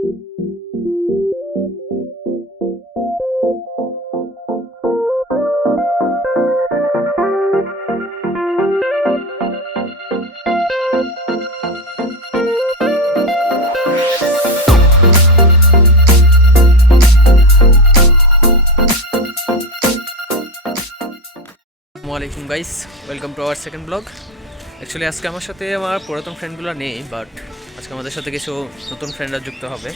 আসসালামু আলাইকুম guys, welcome to our second blog. Actually আজকে আমার সাথে আমার পুরাতন ফ্রেন্ডগুলো নেই, বাট আজকে আমাদের সাথে কিছু নতুন ফ্রেন্ডরা যুক্ত হবে,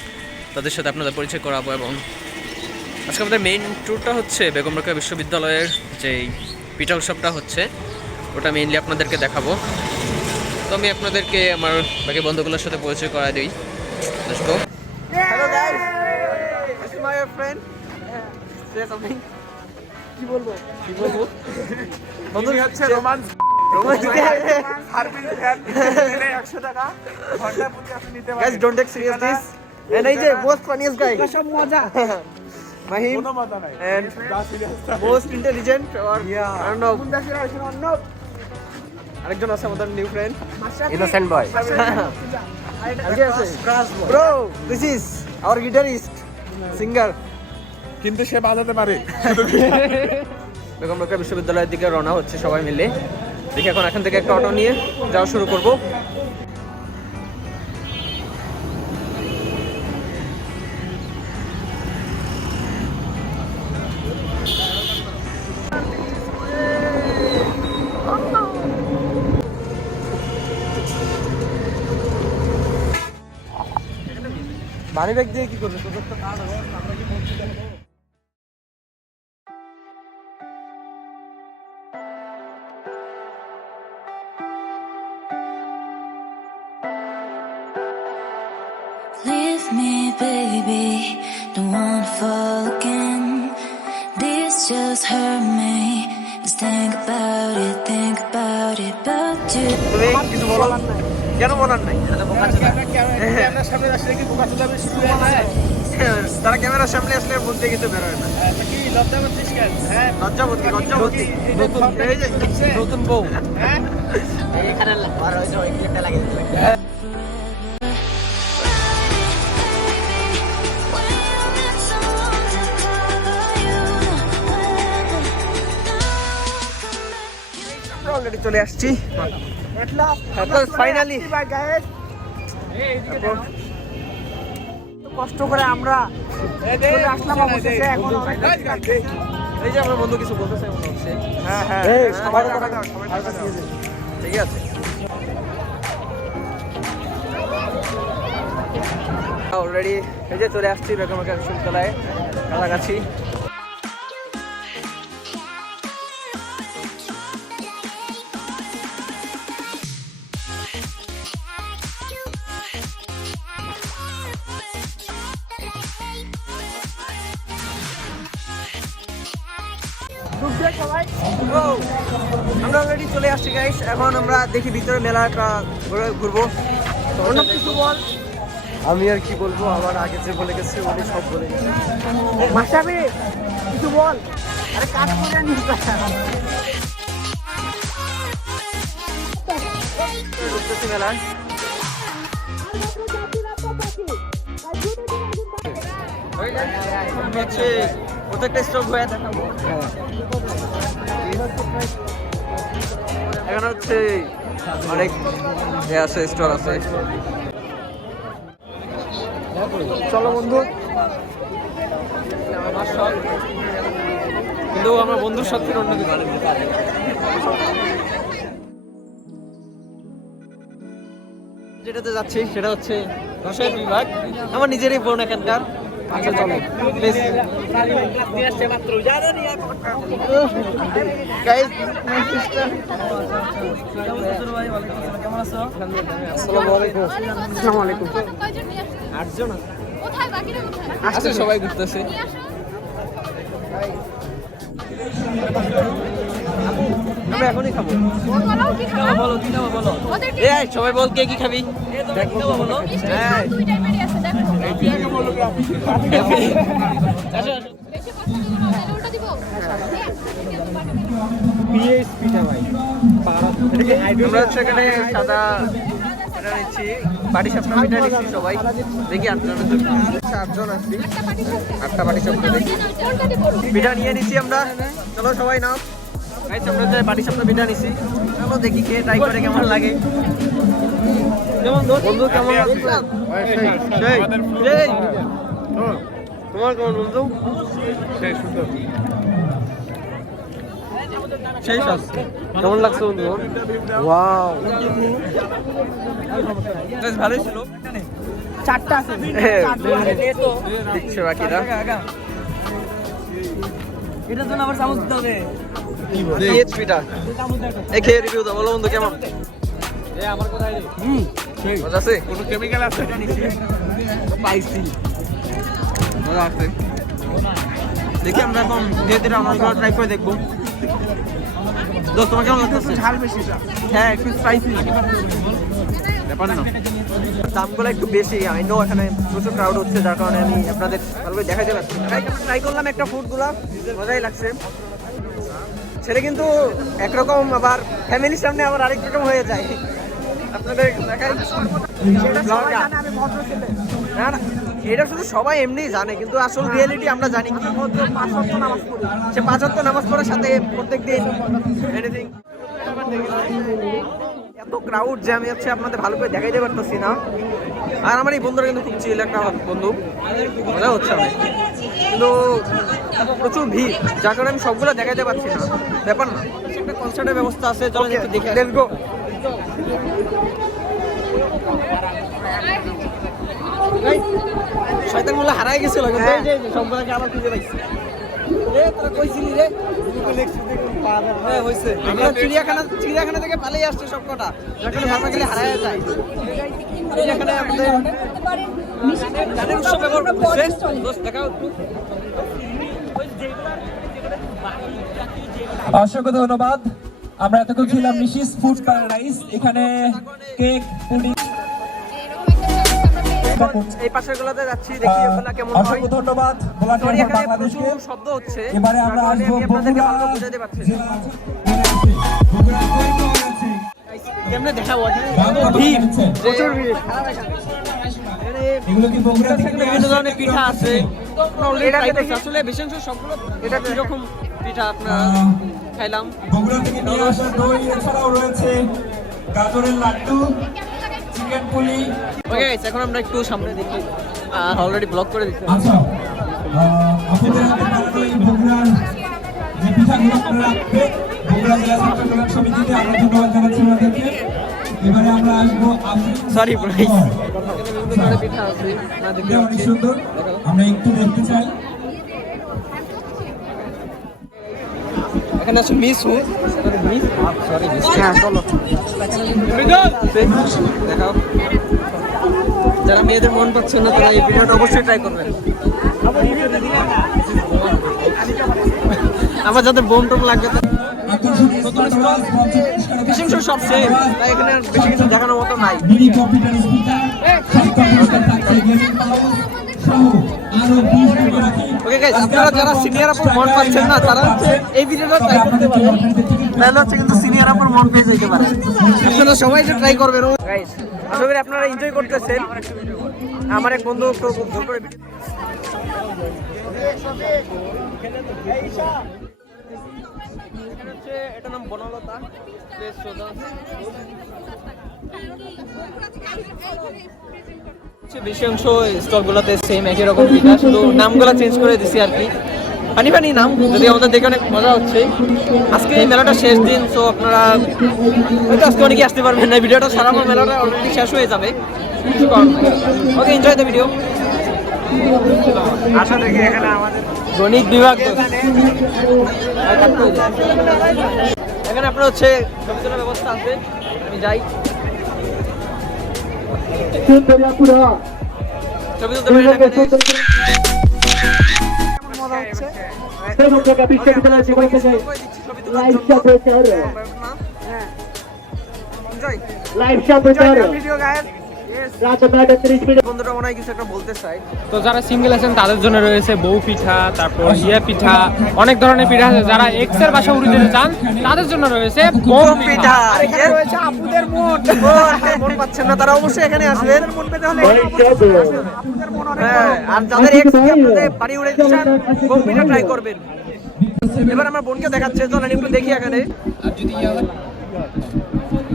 তাদের সাথে আপনাদের পরিচয় করাবো। এবং আজকে আমাদের মেইন ট্যুরটা হচ্ছে বেগম রোকেয়া বিশ্ববিদ্যালয়ের যেই পিঠা উৎসবটা হচ্ছে, ওটা মেইনলি আপনাদেরকে দেখাবো। তো আমি আপনাদেরকে আমার বাকি বন্ধুগুলোর সাথে পরিচয় করা দিই। Hello guys, this is my friend. Say something. কি বলবো বন্ধু হচ্ছে রোমান্স সার্ভিস ফ্যান দিলে 100 টাকা ঘন্টা প্রতি আপনি নিতে পারেন। Guys don't take serious this. And এই যে মোস্ট ফানিয়েস্ট গাই, সব মজা মাহিম, কোনো মজা নাই। And most intelligent or Arnab, Arnab আরেকজন আছে আমাদের new friend innocent boy. Bro, this is our guitarist singer, কিন্তু সে বাজাতে পারে। বেগম রোকেয়া বিশ্ববিদ্যালয়ের দিকে রওনা হচ্ছে সবাই মিলে। দেখি এখন এখান থেকে একটা অটো নিয়ে যাওয়া শুরু করব। মানি ব্যাগ দিয়ে কি করবে? তোদের তো কার্ড হবে, আমরা কি বলছি দেখো। Leave me, baby, don't wanna fall again. This just hurt me. Just think about it, but you. তুমি কিছু বলার নাই? কেন বলার নাই? ক্যামেরার সামনে আসলে কি বোকা চোদাবে শুরু হয় না? তারা ক্যামেরার সামনে আসলে বলতে কিছু বের হয় না। কি লজ্জা করছিস কেন? হ্যাঁ লজ্জা বোধ, নতুন এই যে নতুন বউ, হ্যাঁ এখানে আর ওই যে ক্লিপটা লাগিয়ে দিল। অলরেডি চলে আসছি ফাইনালি। কষ্ট করে আমরা চলে আসলাম অবশেষে। এখন এই যে আমার বন্ধু কিছু বলতেছে মনে হচ্ছে। হ্যাঁ হ্যাঁ সবাই ঠিক আছে। অলরেডি এই যে চলে আসছি বেগম রোকেয়া বিশ্ববিদ্যালয়ে কাছাকাছি। আমরা অলরেডি চলে আসছি গাইস। এখন আমরা দেখি ভিতরে মেলাটা ঘুরবো। অন্য কিছু বল। আমি আর কি বলবো, আমার আগে যে বলে গেছে উনি সব বলে গেছে। মাসাবি কিছু বল। আরে কাজ করে আনিস মেলায়। হচ্ছে প্রত্যেকটা স্টক হয়ে দেখাবো। এখানে হচ্ছে অনেক আছে, স্টল আছে। চলো বন্ধু। কিন্তু আমার বন্ধুর সাথে অন্য কিছু যেটাতে যাচ্ছি সেটা হচ্ছে রসায়ন বিভাগ, আমার নিজেরই বোন এখানকার। আচ্ছা চলো প্লিজ। আসসালামু আলাইকুম। 8 জন আসছে, সবাই ঘুরতেছে। আমরা এখনই খাবো। বলো কি খাবো বলো। এই সবাই বল কে কি খাবি? বলো। পিঠা ভাই, আমরা সেখানে সাদা এটা নিচ্ছি বাটি সাপটা মিটা নিচ্ছি সবাই দেখি 8 জনের জন্য 8 জন আসছি 8টা বাটি সাপটা দেখি পিঠা নিয়ে নিচ্ছি আমরা চলো সবাই নাও গাইস আমরা যে বাটি সাপটা পিঠা নিছি চলো দেখি খেয়ে ট্রাই করে কেমন লাগে কেমন বন্ধু কেমন লাগছে সেই সেই তোমার কেমন বন্ধু সেই সুন্দর সেই সব কেমন লাগছে বন্ধু ওয়াও বেশ ভালোই ছিল 4টা আছে দিচ্ছে বাকিরা এটার জন্য আবার চামচ দিতে হবে পিএইচপিটা এই খেয়ে রিভিউ দাও বলো বন্ধু কেমন আমার কোথায় রে মজা আছে কোনো কেমিক্যাল আছে পাইছি মজা আছে দেখি আমরা এখন ধীরে ধীরে আমরা ট্রাই করে দেখবো দোস্ত তোমার কেমন লাগতেছে ঝাল বেশি হ্যাঁ একটু স্পাইসি ব্যাপার না দামগুলো একটু বেশি আই নো এখানে প্রচুর ক্রাউড হচ্ছে যার কারণে আমি আপনাদের ভালো করে দেখাতে পারছি ট্রাই করলাম একটা ফুডগুলো মজাই লাগছে ছেলে কিন্তু একরকম আবার ফ্যামিলির সামনে আবার আরেক রকম হয়ে যায় আপনাদের দেখাই না না এটা শুধু সবাই এমনি জানে কিন্তু আসল রিয়েলিটি আমরা জানি কি সে 5 ওয়াক্ত নামাজ পড়ার সাথে প্রত্যেকদিন এনিথিং এত ক্রাউড যে আমি হচ্ছে আপনাদের ভালো করে দেখাইতে পারতেছি না আর আমার এই বন্ধুরা কিন্তু খুব চিল একটা বন্ধু মজা হচ্ছে অনেক কিন্তু প্রচুর ভিড় যার কারণে আমি সবগুলো দেখাইতে পারছি না ব্যাপার না একটা কনসার্টের ব্যবস্থা আছে চলো একটু দেখে লেটস গো শয়তান মুলা হারাই গেছিল কিন্তু এই যে সবগুলোকে আবার খুঁজে পাইছি রে তোরা কইছিলি রে হ্যাঁ হইছে আমরা চিড়িয়াখানা থেকে পালিয়ে আসছে সব কটা যখন ভাবনা গেলে হারায় যায় চিড়িয়াখানা আমাদের গানের উৎসব ব্যবহার করছে দোস্ত দেখাও একটু অসংখ্য ধন্যবাদ আমরা এতক্ষণ ছিলাম নিশিস ফুড প্যারাডাইস এখানে কেক পুডিং এই পাশের গুলোতে যাচ্ছি দেখি ওগুলা কেমন হয় অসংখ্য ধন্যবাদ ভোলাটিয়া এখানে বাংলাদেশকে প্রচুর শব্দ হচ্ছে এবারে আমরা আসবো আপনাদেরকে বগুড়া ভালো বুঝাতে পারছি না কেমনে দেখাবো ভিড় প্রচুর ভিড় এগুলো কি বগুড়া থেকে বিভিন্ন ধরনের পিঠা আছে আসলে বিশেষ সবগুলো এটা কিরকম পিঠা আপনারা খাইলাম বগুড়া থেকে নিয়ে আসা দই এছাড়াও রয়েছে গাজরের লাড্ডু চিকেন পুলি ওকে গাইস এখন আমরা একটু সামনে দেখি অলরেডি ব্লক করে দিচ্ছি আচ্ছা আপনাদের হাতে বানানো এই বগুড়ার যে পিঠাগুলো করে রাখবে বগুড়া জেলা ছাত্র কল্যাণ সমিতিতে আমরা ধন্যবাদ জানাচ্ছি ওনাদেরকে এবারে আমরা আসবো সরি প্রাইস পিঠা আছে না দেখতে অনেক সুন্দর আমরা একটু দেখতে চাই এখানে আছে মিস সরি মিস হ্যাঁ চলো দেখাও যারা মেয়েদের মন পাচ্ছে না তারা এই ভিডিওটা অবশ্যই ট্রাই করবেন আমার যাদের বোম টোম লাগবে বিশেষ সব সেম তাই এখানে আর বেশি কিছু দেখানোর মতো নাই মিনি কম্পিউটার স্পিকার কম্পিউটার থাকছে গেমিং মাউস সহ আরো 20 টাকা রাখি ওকে গাইস আপনারা যারা সিনিয়র আপুর মন পাচ্ছেন না তারা হচ্ছে এই ভিডিওটা ট্রাই করতে পারেন তাহলে হচ্ছে কিন্তু সিনিয়র আপুর মন পেয়ে যেতে পারে আপনারা সবাই যে ট্রাই করবেন গাইস আশা করি আপনারা এনজয় করতেছেন আমার এক বন্ধু একটু জোর করে এটা নাম বনলতা প্লেস সোজা বেশি অংশ স্টলগুলোতে সেম একই রকম পিঠা শুধু নামগুলো চেঞ্জ করে দিছি আর কি ফানি ফানি নাম যদি আমাদের দেখে অনেক মজা হচ্ছে আজকে এই মেলাটা শেষ দিন সো আপনারা হয়তো আজকে অনেকেই আসতে পারবেন না ভিডিওটা সারা আমার মেলাটা অলরেডি শেষ হয়ে যাবে কিছু কারণ ওকে এনজয় দ্য ভিডিও আশা দেখি এখানে আমাদের গণিত বিভাগ এখানে আপনার হচ্ছে ছবি তোলার ব্যবস্থা আছে আমি যাই ছবি তুলতে পারি বিশ্ববিদ্যালয়ের জীবন থেকে লাইভ সম্প্রচার লাইভ সম্প্রচার ভিডিও গায়ের রাত 9টা 30 মিনিট। বন্ধুরা মনে হয় কিছু একটা বলতে চাই। তো যারা সিঙ্গেল আছেন তাদের জন্য রয়েছে বউ পিঠা, তারপর ইয়া পিঠা, অনেক ধরনের পিঠা আছে। যারা এক্স এর বাসা উড়ে যেতে চান তাদের জন্য রয়েছে বউ পিঠা। আর এখানে রয়েছে আপুদের মন। মন পাচ্ছেন না, তারা অবশ্যই এখানে আসবেন। মন পেতে হলে হ্যাঁ, আর যাদের এক্স আপনাদের বাড়ি উড়ে দিতে চান, কম্পিউটা ট্রাই করবেন। এবার আমার বোনকে দেখাচ্ছে, চলেন একটু দেখি এখানে।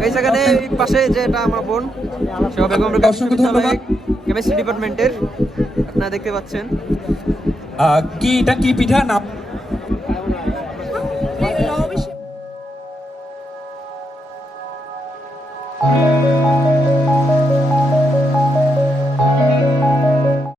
এই সেখানে এই পাশে যে এটা আমার বোন, সে বেগম রোকেয়া বিশ্ববিদ্যালয়ে কেমিস্ট্রি ডিপার্টমেন্টের, আপনারা দেখতে পাচ্ছেন। কি এটা কি পিঠা নাম